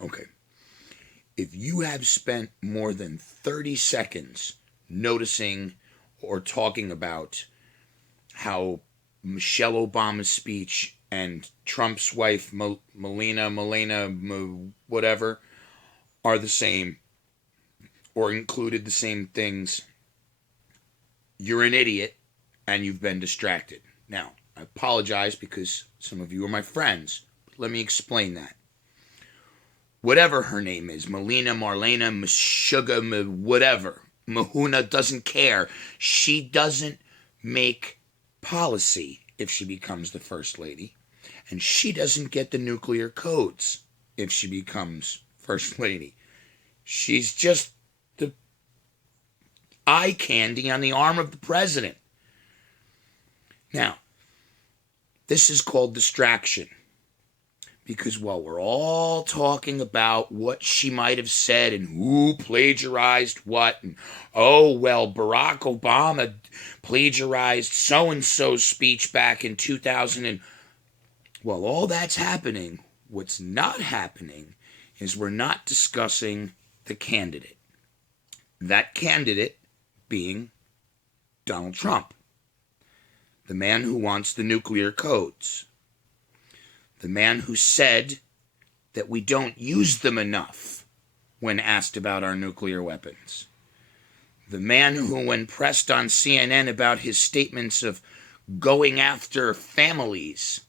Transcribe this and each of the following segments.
Okay. If you have spent more than 30 seconds noticing or talking about how Michelle Obama's speech and Trump's wife, Melania, whatever, are the same or included the same things, you're an idiot and you've been distracted. Now, I apologize because some of you are my friends. But let me explain that. Whatever her name is, Melina, Marlena, Meshuggah, whatever, Mahuna, doesn't care. She doesn't make policy if she becomes the first lady. And she doesn't get the nuclear codes if she becomes first lady. She's just the eye candy on the arm of the president. Now, this is called distraction. Because while we're all talking about what she might have said and who plagiarized what, and oh, well, Barack Obama plagiarized so-and-so's speech back in 2000, and while all that's happening, what's not happening is we're not discussing the candidate. That candidate being Donald Trump, the man who wants the nuclear codes. The man who said that we don't use them enough when asked about our nuclear weapons. The man who, when pressed on CNN about his statements of going after families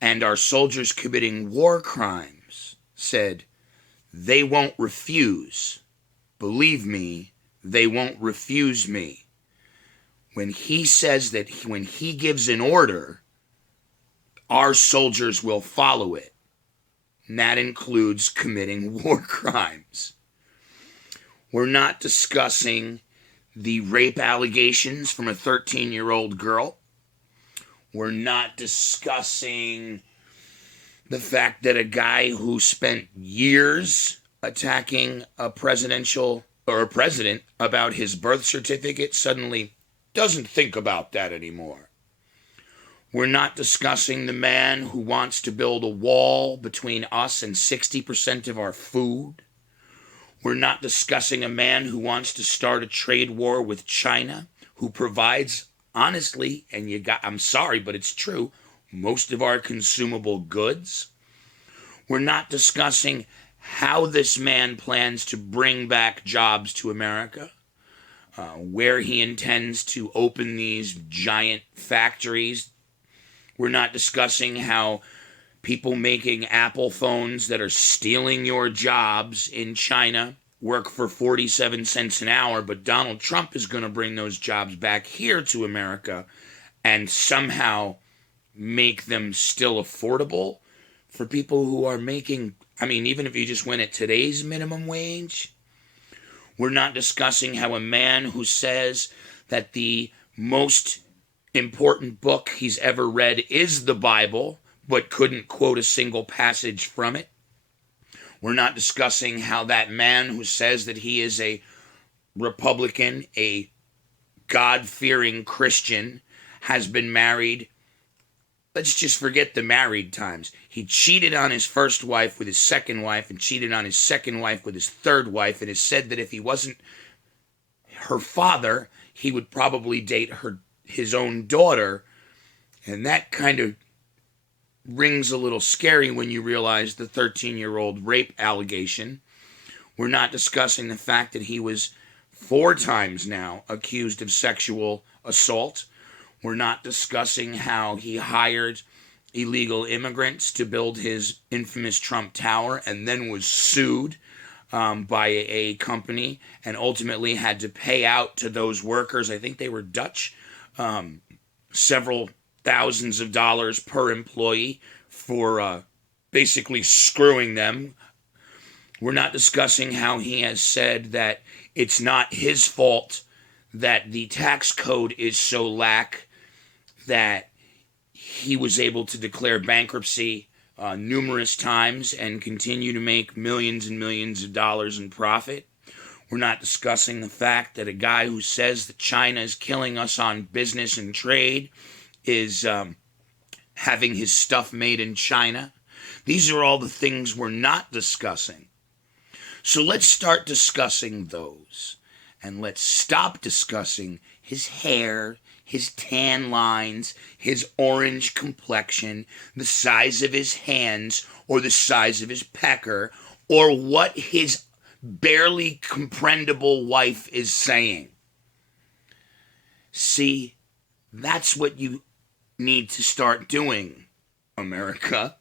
and our soldiers committing war crimes, said, they won't refuse. Believe me, they won't refuse me. When he says that when he gives an order, our soldiers will follow it. And that includes committing war crimes. We're not discussing the rape allegations from a 13-year-old girl. We're not discussing the fact that a guy who spent years attacking a president about his birth certificate suddenly doesn't think about that anymore. We're not discussing the man who wants to build a wall between us and 60% of our food. We're not discussing a man who wants to start a trade war with China, who provides, honestly, I'm sorry, but it's true, most of our consumable goods. We're not discussing how this man plans to bring back jobs to America, where he intends to open these giant factories. We're not discussing how people making Apple phones that are stealing your jobs in China work for 47 cents an hour, but Donald Trump is going to bring those jobs back here to America and somehow make them still affordable for people who are making, even if you just went at today's minimum wage. We're not discussing how a man who says that the most important book he's ever read is the Bible, but couldn't quote a single passage from it. We're not discussing how that man who says that he is a Republican, a God-fearing Christian, has been married. Let's just forget the married times. He cheated on his first wife with his second wife and cheated on his second wife with his third wife, and has said that if he wasn't her father, he would probably date his own daughter. And that kind of rings a little scary when you realize the 13-year-old rape allegation. We're not discussing the fact that he was 4 times now accused of sexual assault. We're not discussing how he hired illegal immigrants to build his infamous Trump Tower and then was sued by a company and ultimately had to pay out to those workers, I think they were Dutch, several thousands of dollars per employee for basically screwing them. We're not discussing how he has said that it's not his fault that the tax code is so lax that he was able to declare bankruptcy numerous times and continue to make millions and millions of dollars in profit. We're not discussing the fact that a guy who says that China is killing us on business and trade is having his stuff made in China. These are all the things we're not discussing. So let's start discussing those. And let's stop discussing his hair, his tan lines, his orange complexion, the size of his hands, or the size of his pecker, or what his barely comprehensible wife is saying. See, that's what you need to start doing, America.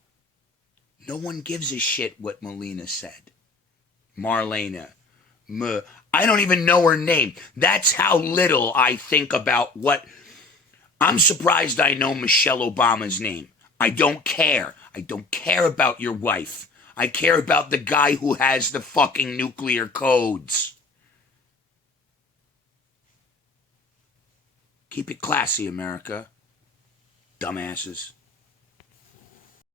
No one gives a shit what Melina said. Marlena. I don't even know her name. That's how little I think about what... I'm surprised I know Michelle Obama's name. I don't care. I don't care about your wife. I care about the guy who has the fucking nuclear codes. Keep it classy, America. Dumbasses.